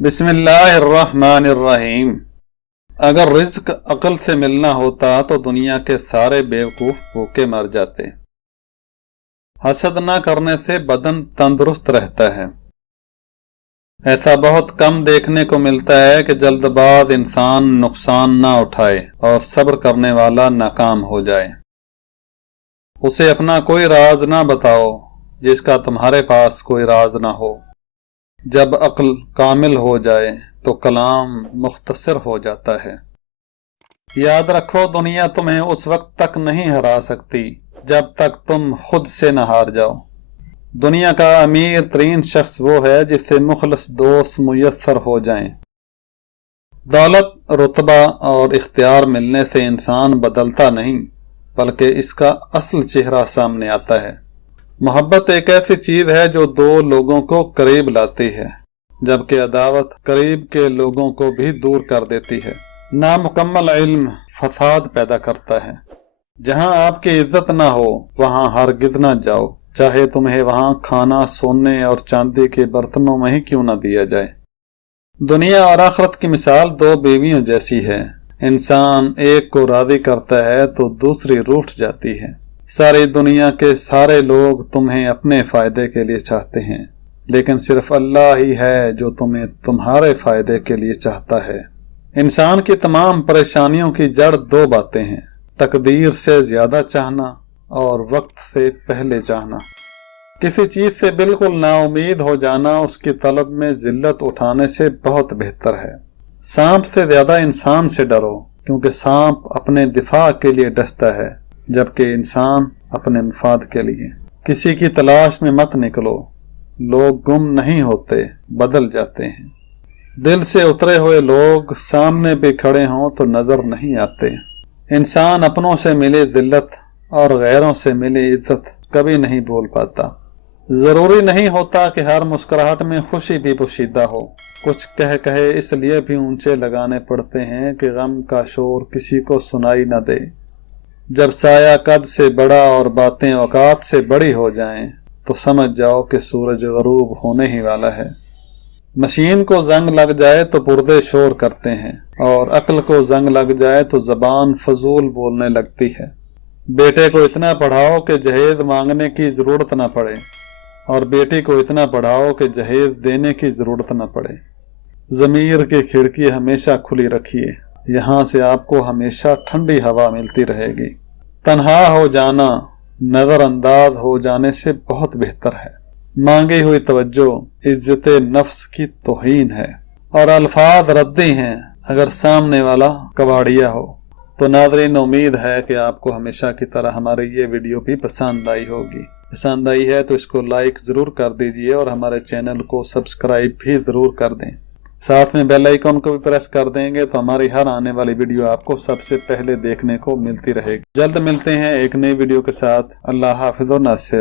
بسم اللہ الرحمن الرحیم۔ اگر رزق عقل سے ملنا ہوتا تو دنیا کے سارے بیوقوف بھوکے مر جاتے۔ حسد نہ کرنے سے بدن تندرست رہتا ہے۔ ایسا بہت کم دیکھنے کو ملتا ہے کہ جلد باز انسان نقصان نہ اٹھائے اور صبر کرنے والا ناکام ہو جائے۔ اسے اپنا کوئی راز نہ بتاؤ جس کا تمہارے پاس کوئی راز نہ ہو۔ جب عقل کامل ہو جائے تو کلام مختصر ہو جاتا ہے۔ یاد رکھو، دنیا تمہیں اس وقت تک نہیں ہرا سکتی جب تک تم خود سے نہ ہار جاؤ۔ دنیا کا امیر ترین شخص وہ ہے جس سے مخلص دوست میسر ہو جائیں۔ دولت، رتبہ اور اختیار ملنے سے انسان بدلتا نہیں بلکہ اس کا اصل چہرہ سامنے آتا ہے۔ محبت ایک ایسی چیز ہے جو دو لوگوں کو قریب لاتی ہے، جبکہ عداوت قریب کے لوگوں کو بھی دور کر دیتی ہے۔ نامکمل علم فساد پیدا کرتا ہے۔ جہاں آپ کی عزت نہ ہو وہاں ہرگز نہ جاؤ، چاہے تمہیں وہاں کھانا سونے اور چاندی کے برتنوں میں ہی کیوں نہ دیا جائے۔ دنیا اور آخرت کی مثال دو بیویوں جیسی ہے۔ انسان ایک کو راضی کرتا ہے تو دوسری روٹھ جاتی ہے۔ ساری دنیا کے سارے لوگ تمہیں اپنے فائدے کے لیے چاہتے ہیں، لیکن صرف اللہ ہی ہے جو تمہیں تمہارے فائدے کے لیے چاہتا ہے۔ انسان کی تمام پریشانیوں کی جڑ دو باتیں ہیں: تقدیر سے زیادہ چاہنا اور وقت سے پہلے چاہنا۔ کسی چیز سے بالکل نا امید ہو جانا اس کی طلب میں ذلت اٹھانے سے بہت بہتر ہے۔ سانپ سے زیادہ انسان سے ڈرو، کیونکہ سانپ اپنے دفاع کے لیے ڈستا ہے جبکہ انسان اپنے مفاد کے لیے۔ کسی کی تلاش میں مت نکلو، لوگ گم نہیں ہوتے، بدل جاتے ہیں۔ دل سے اترے ہوئے لوگ سامنے بھی کھڑے ہوں تو نظر نہیں آتے۔ انسان اپنوں سے ملی ذلت اور غیروں سے ملی عزت کبھی نہیں بھول پاتا۔ ضروری نہیں ہوتا کہ ہر مسکراہٹ میں خوشی بھی پوشیدہ ہو۔ کچھ کہے اس لیے بھی اونچے لگانے پڑتے ہیں کہ غم کا شور کسی کو سنائی نہ دے۔ جب سایہ قد سے بڑا اور باتیں اوقات سے بڑی ہو جائیں تو سمجھ جاؤ کہ سورج غروب ہونے ہی والا ہے۔ مشین کو زنگ لگ جائے تو پرزے شور کرتے ہیں، اور عقل کو زنگ لگ جائے تو زبان فضول بولنے لگتی ہے۔ بیٹے کو اتنا پڑھاؤ کہ جہیز مانگنے کی ضرورت نہ پڑے، اور بیٹی کو اتنا پڑھاؤ کہ جہیز دینے کی ضرورت نہ پڑے۔ ضمیر کی کھڑکی ہمیشہ کھلی رکھیے، یہاں سے آپ کو ہمیشہ ٹھنڈی ہوا ملتی رہے گی۔ تنہا ہو جانا نظر انداز ہو جانے سے بہت بہتر ہے۔ مانگی ہوئی توجہ عزت نفس کی توہین ہے، اور الفاظ ردی ہیں اگر سامنے والا کباڑیا ہو۔ تو ناظرین، امید ہے کہ آپ کو ہمیشہ کی طرح ہماری یہ ویڈیو بھی پسند آئی ہوگی۔ پسند آئی ہے تو اس کو لائک ضرور کر دیجئے اور ہمارے چینل کو سبسکرائب بھی ضرور کر دیں۔ ساتھ میں بیل آئیکن کو بھی پریس کر دیں گے تو ہماری ہر آنے والی ویڈیو آپ کو سب سے پہلے دیکھنے کو ملتی رہے گی۔ جلد ملتے ہیں ایک نئی ویڈیو کے ساتھ۔ اللہ حافظ و ناصر۔